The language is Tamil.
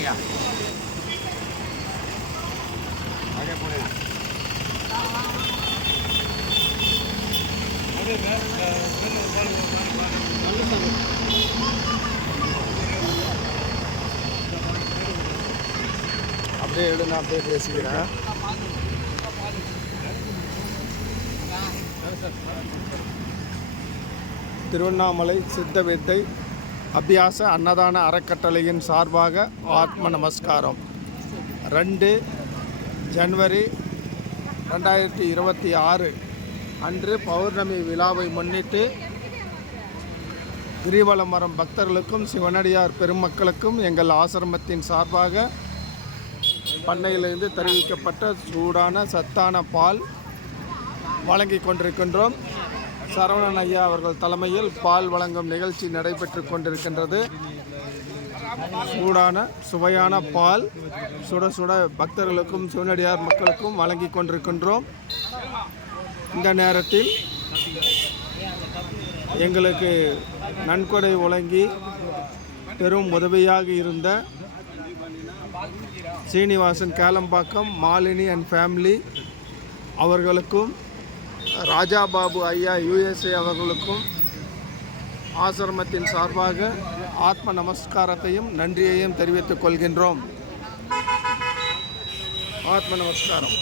போடுங்க அப்படியே போடுங்க அப்படியே எடு நான் அப்படியே பேசிக்கிறேன் திருவண்ணாமலை சித்த வித்தை அபியாச அன்னதான அறக்கட்டளையின் சார்பாக ஆத்ம நமஸ்காரம். ரெண்டு ஜனவரி ரெண்டாயிரத்தி இருபத்தி ஆறு அன்று பௌர்ணமி விழாவை முன்னிட்டு கிரிவலம் வரும் பக்தர்களுக்கும் சிவனடியார் பெருமக்களுக்கும் எங்கள் ஆசிரமத்தின் சார்பாக பண்ணையிலிருந்து தெரிவிக்கப்பட்ட சூடான சத்தான பால் வழங்கி கொண்டிருக்கின்றோம். சரவணன் ஐயா அவர்கள் தலைமையில் பால் வழங்கும் நிகழ்ச்சி நடைபெற்று கொண்டிருக்கின்றது. சூடான சுவையான பால் சுட சுட பக்தர்களுக்கும் சிவனடியார் மக்களுக்கும் வழங்கி கொண்டிருக்கின்றோம். இந்த நேரத்தில் எங்களுக்கு நன்கொடை வழங்கி பெரும் உதவியாக இருந்த சீனிவாசன் கேளம்பாக்கம் மாலினி அண்ட் ஃபேமிலி அவர்களுக்கும் ராஜாபாபு ஐயா யுஎஸ்ஏ அவர்களுக்கும் ஆசிரமத்தின் சார்பாக ஆத்ம நமஸ்காரத்தையும் நன்றியையும் தெரிவித்துக் கொள்கின்றோம். ஆத்ம நமஸ்காரம்.